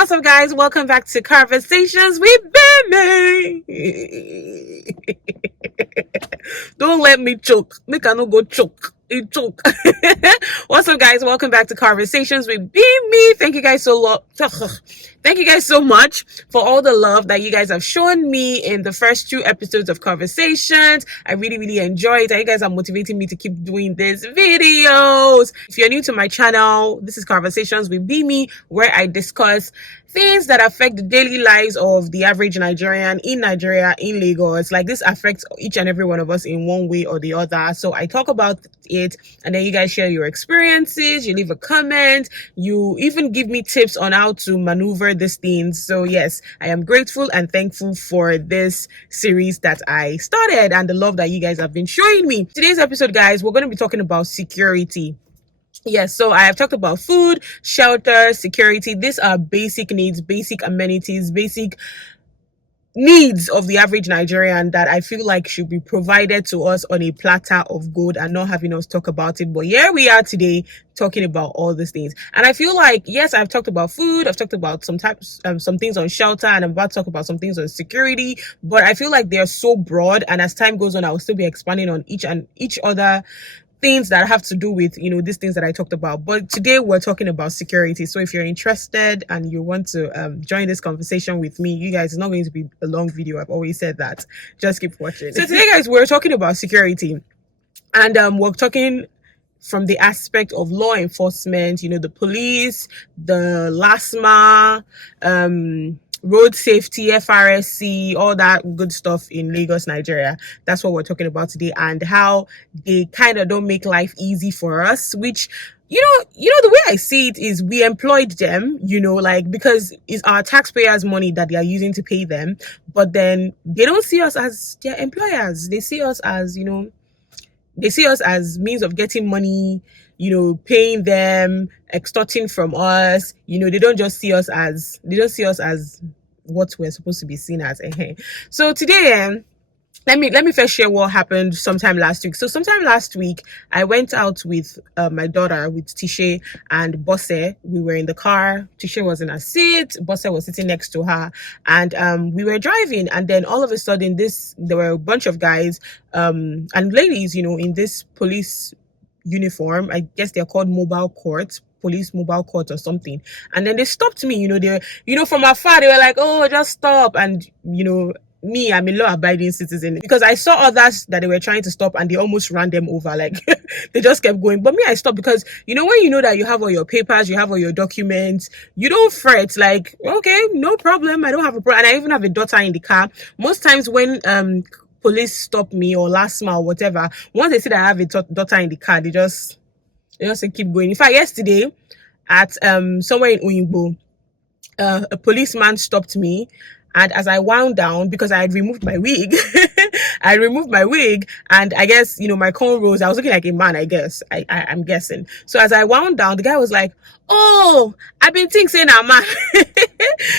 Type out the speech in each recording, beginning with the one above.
what's up, guys? Welcome back to Carversations with Bemi. Don't let me choke. Make I no go choke. It choke. What's up, guys? Welcome back to Carversations with Bemi. Thank you guys Thank you guys so much for all the love that you guys have shown me in the first 2 episodes of Carversations. I really enjoy it. You guys are motivating me to keep doing these videos. If you're new to my channel, this is Carversations with Bemi, where I discuss things that affect the daily lives of the average Nigerian in Nigeria, in Lagos. Like, this affects each and every one of us in one way or the other. So I talk about it, and then you guys share your experiences, you leave a comment, you even give me tips on how to maneuver these things. So yes, I am grateful and thankful for this series that I started and the love that you guys have been showing me. Today's episode, guys, we're going to be talking about security. Yes, so I have talked about food, shelter, security. These are basic needs, basic amenities, basic needs of the average Nigerian that I feel like should be provided to us on a platter of gold and not having us talk about it. But here we are today talking about all these things. And I feel like, yes, I've talked about food, I've talked about some things on shelter, and I'm about to talk about some things on security, but I feel like they're so broad, and as time goes on, I will still be expanding on each other things that have to do with, these things that I talked about. But today we're talking about security. So if you're interested and you want to join this conversation with me, you guys, it's not going to be a long video. I've always said that. Just keep watching. So today, guys, we're talking about security, and we're talking from the aspect of law enforcement, the police, the LASMA, road safety, FRSC, all that good stuff in Lagos, Nigeria. That's what we're talking about today, and how they kind of don't make life easy for us, which, the way I see it is we employed them, because it's our taxpayers' money that they are using to pay them, but then they don't see us as their employers. They see us as, means of getting money, paying them, extorting from us. They don't see us as what we're supposed to be seen as. So today, let me first share what happened sometime last week. So sometime last week, I went out with my daughter, with Tishe and Bosse. We were in the car. Tishe was in her seat. Bosse was sitting next to her, and we were driving. And then all of a sudden, there were a bunch of guys and ladies, in this police uniform. I guess they're called police mobile court or something. And then they stopped me. From afar, they were like, "Oh, just stop." And me, I'm a law-abiding citizen, because I saw others that they were trying to stop and they almost ran them over. Like, they just kept going. But me, I stopped because, when you know that you have all your papers, you have all your documents, you don't fret. Like, okay, no problem. I don't have a problem. And I even have a daughter in the car. Most times when police stop me, or LASMA or whatever, once they see that I have a daughter in the car, they just say, keep going. In fact, yesterday at somewhere in Uyingbo, a policeman stopped me. And as I wound down, because I had removed my wig, and I guess, my cornrows, I was looking like a man, I guess. I'm guessing. So as I wound down, the guy was like, "Oh, I've been thinking I'm a man."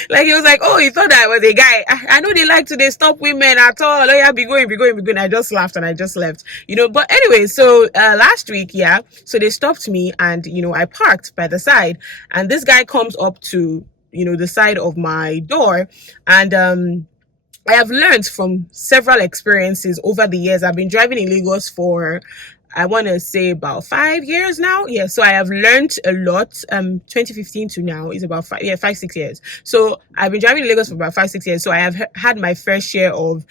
Like, he was like, "Oh, he thought that I was a guy. I know they like to stop women at all. Oh yeah, be going. I just laughed and I just left, But anyway, so last week, so they stopped me, and, I parked by the side, and this guy comes up to, the side of my door, and I have learned from several experiences over the years. I've been driving in Lagos for, I want to say, about 5 years now. Yeah, so I have learned a lot. 2015 to now is about 5-6 years. So I've been driving in Lagos for about 5-6 years. So I have had my fair share of,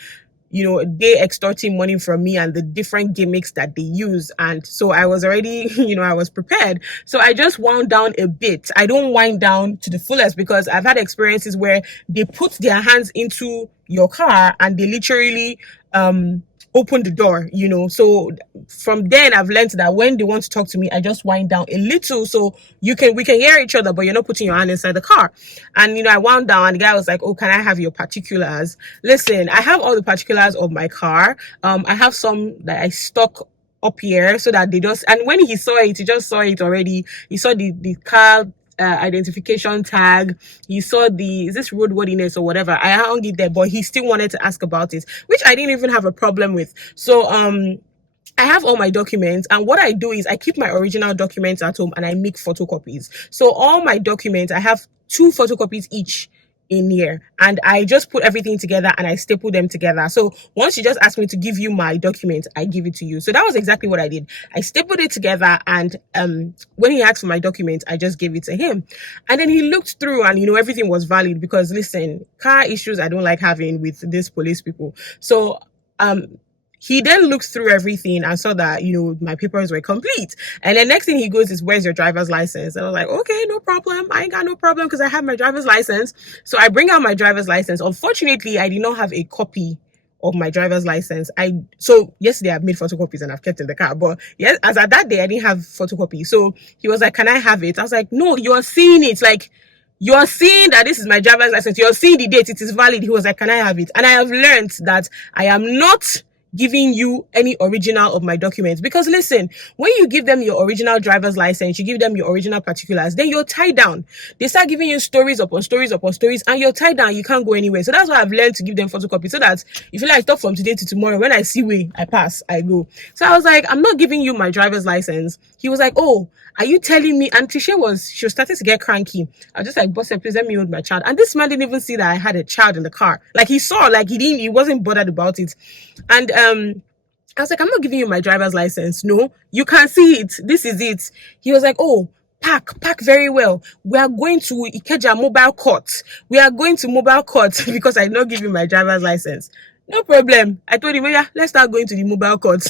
they extorting money from me and the different gimmicks that they use. And so I was already, I was prepared. So I just wound down a bit. I don't wind down to the fullest, because I've had experiences where they put their hands into your car and they literally open the door, So from then I've learned that when they want to talk to me, I just wind down a little so we can hear each other, but you're not putting your hand inside the car. And I wound down, and the guy was like, "Oh, can I have your particulars?" Listen, I have all the particulars of my car. I have some that I stock up here so that and when he saw it, he just saw it already. He saw the car identification tag. He saw is this roadworthiness or whatever. I hung it there, but he still wanted to ask about it, which I didn't even have a problem with. So I have all my documents, and what I do is I keep my original documents at home and I make photocopies. So all my documents, I have 2 photocopies each in here, and I just put everything together and I staple them together. So once you just ask me to give you my document, I give it to you. So that was exactly what I did. I stapled it together, and when he asked for my document, I just gave it to him. And then he looked through, and everything was valid, because listen, car issues I don't like having with these police people. So he then looked through everything and saw that, my papers were complete. And then next thing he goes is, where's your driver's license? And I was like, okay, no problem. I ain't got no problem, because I have my driver's license. So I bring out my driver's license. Unfortunately, I did not have a copy of my driver's license. So yesterday I've made photocopies and I've kept in the car. But yes, as at that day, I didn't have photocopy. So he was like, can I have it? I was like, no, you're seeing it. Like, you're seeing that this is my driver's license. You're seeing the date. It is valid. He was like, can I have it? And I have learned that I am not giving you any original of my documents, because listen, when you give them your original driver's license, you give them your original particulars, then you're tied down. They start giving you stories upon stories upon stories, and you're tied down. You can't go anywhere. So that's why I've learned to give them photocopies, so that if you like stop from today to tomorrow, when I see way, I pass, I go. So I was like, I'm not giving you my driver's license. He was like, oh, are you telling me? And she was starting to get cranky. I was just like, boss, please let me hold my child. And this man didn't even see that I had a child in the car. Like, he saw, like, he wasn't bothered about it. And I was like, I'm not giving you my driver's license. No, you can see it. This is it. He was like, oh, park very well. We are going to Ikeja mobile court. We are going to mobile court because I did not give you my driver's license. No problem. I told him, yeah, let's start going to the mobile court.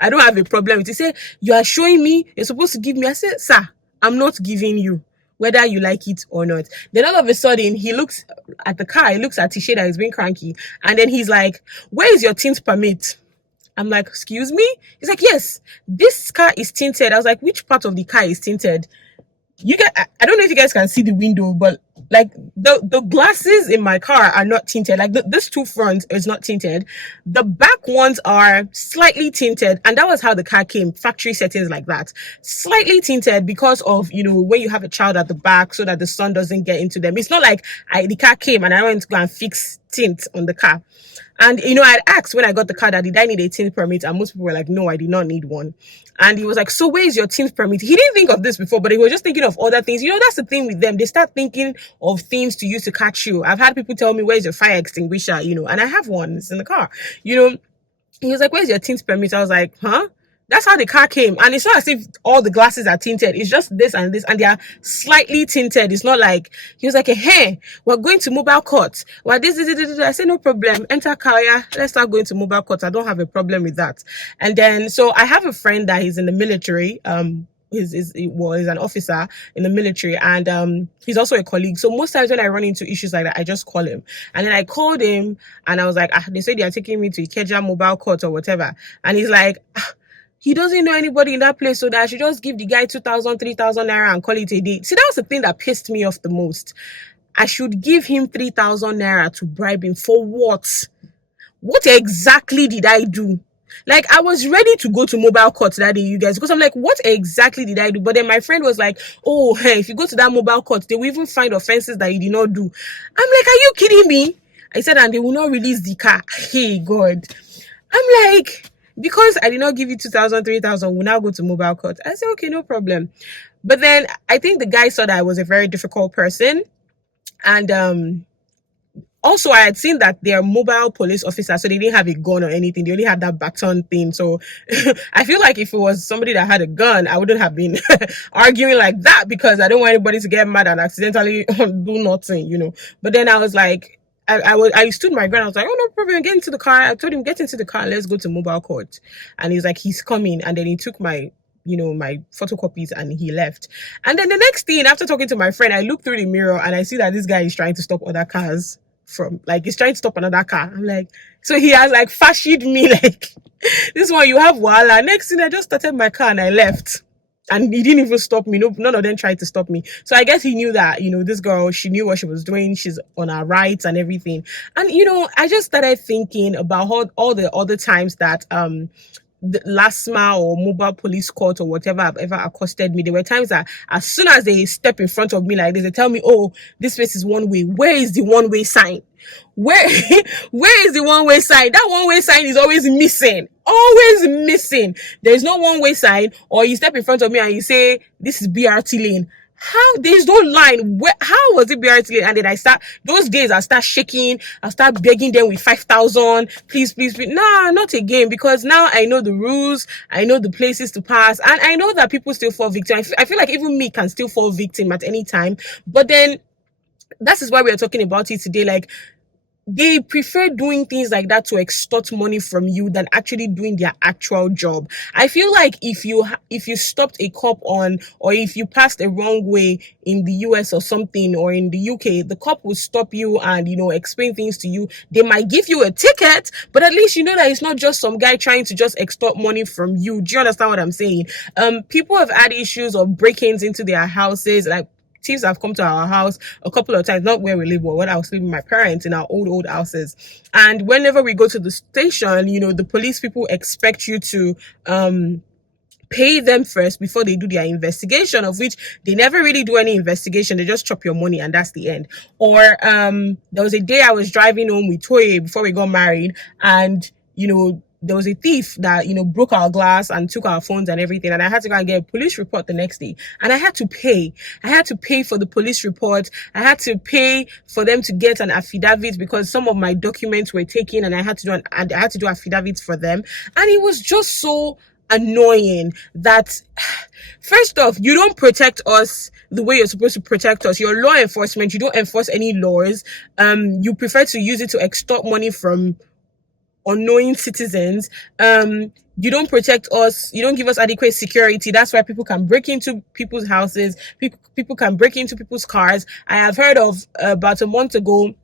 I don't have a problem with it. He said, you are showing me, you're supposed to give me. I said, sir, I'm not giving you, whether you like it or not. Then all of a sudden, he looks at the car, he looks at Tisha that is being cranky, and then he's like, where is your tint permit? I'm like, excuse me? He's like, yes, this car is tinted. I was like, which part of the car is tinted? I don't know if you guys can see the window, but like the glasses in my car are not tinted. Like this 2 front is not tinted. The back ones are slightly tinted, and that was how the car came, factory settings like that, slightly tinted, because of when you have a child at the back, so that the sun doesn't get into them. It's not like the car came and I went to go and fix tint on the car. And I'd asked when I got the car that, did I need a tint permit? And most people were like, no, I did not need one. And he was like, so where is your tint permit? He didn't think of this before, but he was just thinking of other things. That's the thing with them. They start thinking of things to use to catch you. I've had people tell me, where's your fire extinguisher? And I have one. It's in the car. He was like, where's your tint permit? I was like, huh? That's how the car came. And it's not as if all the glasses are tinted. It's just this and this, and they are slightly tinted. It's not like, he was like, hey, we're going to mobile court. Well, this. I said, no problem. Enter car, yeah. Let's start going to mobile court. I don't have a problem with that. And then, so I have a friend that he's in the military. He's an officer in the military, and he's also a colleague. So most times when I run into issues like that, I just call him. And then I called him, and I was like, they said they are taking me to Ikeja mobile court or whatever. And he's like, he doesn't know anybody in that place, so that I should just give the guy 2,000, 3,000 naira and call it a day. See, that was the thing that pissed me off the most. I should give him 3,000 naira to bribe him for what? What exactly did I do? Like, I was ready to go to mobile court that day, you guys, because I'm like, what exactly did I do? But then my friend was like, oh, hey, if you go to that mobile court, they will even find offenses that you did not do. I'm like, are you kidding me? I said, and they will not release the car. Hey, God. I'm like, because I did not give you 2,000, 3,000, we'll now go to mobile court. I said, okay, no problem. But then I think the guy saw that I was a very difficult person. And also, I had seen that they're mobile police officers, so they didn't have a gun or anything. They only had that baton thing. So I feel like if it was somebody that had a gun, I wouldn't have been arguing like that, because I don't want anybody to get mad and accidentally do nothing, But then I was like, I stood my ground. I was like, oh, no problem. Get into the car. I told him, get into the car. Let's go to mobile court. And he's like, he's coming. And then he took my photocopies and he left. And then the next thing, after talking to my friend, I look through the mirror and I see that this guy is trying to stop other cars he's trying to stop another car. I'm like, so he has like fashied me like, this one, you have Wala. Next thing, I just started my car and I left. And he didn't even stop me. No, none of them tried to stop me. So I guess he knew that, this girl, she knew what she was doing. She's on her rights and everything. And, I just started thinking about all the other times that the LASMA or mobile police court or whatever have ever accosted me, there were times that as soon as they step in front of me like this, they tell me, oh, this place is one way. Where is the one-way sign? Where where is the one-way sign? That one-way sign is always missing. Always missing. There's no one-way sign. Or you step in front of me and you say, this is BRT lane. How? There's no line. How was it BRT lane? And then those days I start shaking. I start begging them with 5,000. Please, please, please. Nah, not again. Because now I know the rules. I know the places to pass. And I know that people still fall victim. I feel like even me can still fall victim at any time. But then that is why we are talking about it today. Like, they prefer doing things like that to extort money from you than actually doing their actual job. I feel like if you stopped a cop or if you passed a wrong way in the US or something, or in the UK, the cop will stop you and, explain things to you. They might give you a ticket, but at least you know that it's not just some guy trying to just extort money from you. Do you understand what I'm saying? People have had issues of break-ins into their houses. Like, thieves have come to our house a couple of times, not where we live, but when I was living with my parents in our old houses. And whenever we go to the station, the police people expect you to pay them first before they do their investigation, of which they never really do any investigation. They just chop your money and that's the end. Or there was a day I was driving home with Toye before we got married, and there was a thief that, broke our glass and took our phones and everything. And I had to go and get a police report the next day. And I had to pay. I had to pay for the police report. I had to pay for them to get an affidavit because some of my documents were taken, and I had to do affidavits for them. And it was just so annoying that, first off, you don't protect us the way you're supposed to protect us. You're law enforcement. You don't enforce any laws. You prefer to use it to extort money from unknowing citizens. You don't protect us. You don't give us adequate security. That's why people can break into people's houses. People can break into people's cars. I have heard of about a month ago,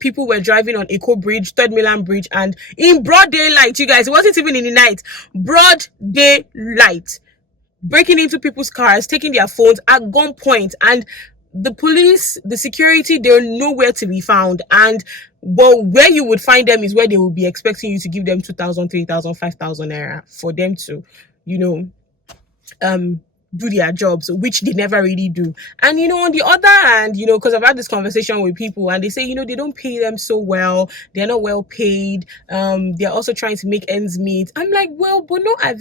people were driving on Eco Bridge, Third Milan Bridge, and in broad daylight, you guys, it wasn't even in the night, broad daylight, breaking into people's cars, taking their phones at gunpoint. And the police, the security, they're nowhere to be found. And where you would find them is where they will be expecting you to give them 2,000, 3,000, 5,000 naira for them to, do their jobs, which they never really do. And, on the other hand, because I've had this conversation with people and they say, they don't pay them so well. They're not well paid. They're also trying to make ends meet. I'm like, well, but not at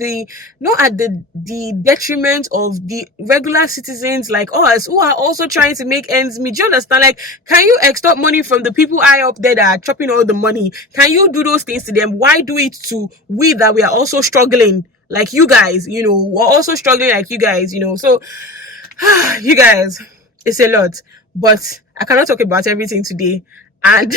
the detriment of the regular citizens like us who are also trying to make ends meet. Do you understand? Like, can you extort money from the people high up there that are chopping all the money? Can you do those things to them? Why do it to we that we are also struggling? Like you guys, we're also struggling like you guys, so you guys, it's a lot, but I cannot talk about everything today. And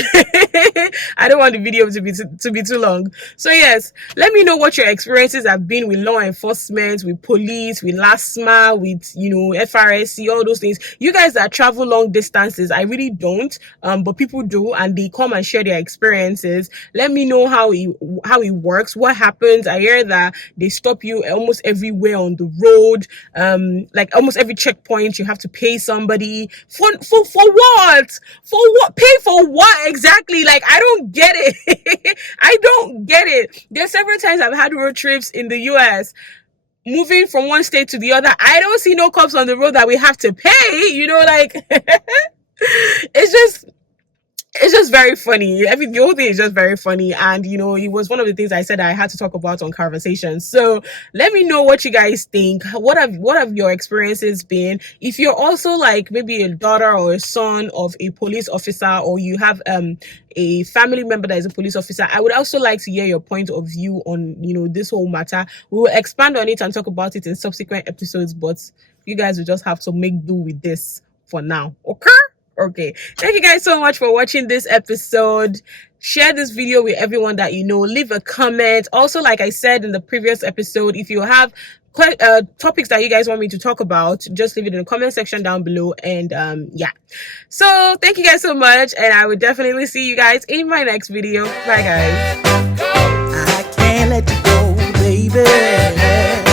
I don't want the video to be too long. So yes, let me know what your experiences have been with law enforcement, with police, with LASMA, with FRSC, all those things. You guys that travel long distances, I really don't, but people do, and they come and share their experiences. Let me know how it works, what happens. I hear that they stop you almost everywhere on the road, like almost every checkpoint you have to pay somebody for what? For what? Pay for what exactly? Like, I don't get it. I don't get it. There's several times I've had road trips in the US, moving from one state to the other. I don't see no cops on the road that we have to pay, like it's just very funny. The whole thing is just very funny. And, it was one of the things I said I had to talk about on Carversations. So let me know what you guys think. What have your experiences been? If you're also like maybe a daughter or a son of a police officer, or you have a family member that is a police officer, I would also like to hear your point of view on, this whole matter. We will expand on it and talk about it in subsequent episodes, but you guys will just have to make do with this for now. Okay, thank you guys so much for watching this episode. Share this video with everyone that you know. Leave a comment. Also, like I said in the previous episode, if you have topics that you guys want me to talk about, just leave it in the comment section down below. And yeah, so thank you guys so much, and I will definitely see you guys in my next video. Bye guys. I can't let you go, baby.